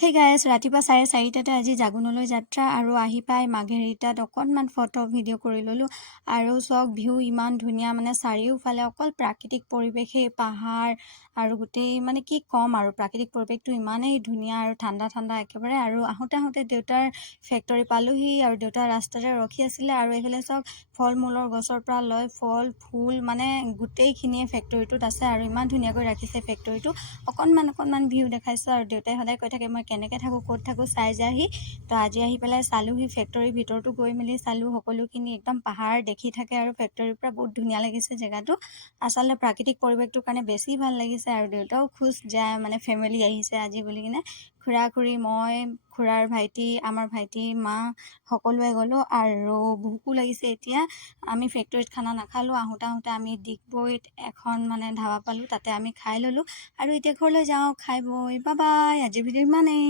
Hey guys, ৰাতিপুৱা 4:30টাতে আজি জাগুনলৈ যাত্ৰা আৰু আহি পাই মাঘেৰিটাত অকণমান ফটো ভিডিঅ' কৰি ল'লোঁ আৰু চক ভিউ ইমান ধুনীয়া মানে চাৰিওফালে অকল প্ৰাকৃতিক পৰিৱেশেই পাহাৰ আৰু গোটেই মানে কি ক'ম আৰু প্ৰাকৃতিক পৰিৱেশটো ইমানেই ধুনীয়া আৰু ঠাণ্ডা ঠাণ্ডা একেবাৰে আৰু আহোঁতে দেউতাৰ ফেক্টৰী পালোহি আৰু দেউতাৰ ৰাস্তাতে ৰখি আছিলে আৰু এইফালে চক ফল মূলৰ গছৰ পৰা লৈ ফল ফুল মানে গোটেইখিনিয়ে ফেক্টৰীটোত আছে আৰু ইমান ধুনীয়াকৈ ৰাখিছে ফেক্টৰীটো অকণমান ভিউ দেখাইছোঁ আৰু দেউতাই সদায় কৈ থাকে মই কেনেকৈ থাকোঁ ক'ত থাকোঁ চাই যায়হি তো আজি আহি পেলাই চালোঁহি ফেক্টৰীৰ ভিতৰতো গৈ মেলি চালোঁ সকলোখিনি একদম পাহাৰ দেখি থাকে আৰু ফেক্টৰীৰ পৰা বহুত ধুনীয়া লাগিছে জেগাটো আচলতে প্ৰাকৃতিক পৰিৱেশটোৰ কাৰণে বেছি ভাল লাগিছে আৰু দেউতাও খুচ যায় মানে ফেমিলি আহিছে আজি বুলি কিনে খুৰা খুৰী মই খুৰাৰ ভাইটি আমাৰ ভাইটি মা সকলোৱে গ'লোঁ আৰু ভোকো লাগিছে এতিয়া আমি ফেক্টৰীত খানা নাখালোঁ আহোঁতে আমি ডিগবৈত এখন মানে ধাবা পালোঁ তাতে আমি খাই ল'লোঁ আৰু এতিয়া ঘৰলৈ যাওঁ খাই বৈ বাই আজিৰ ভিডিঅ' ইমানেই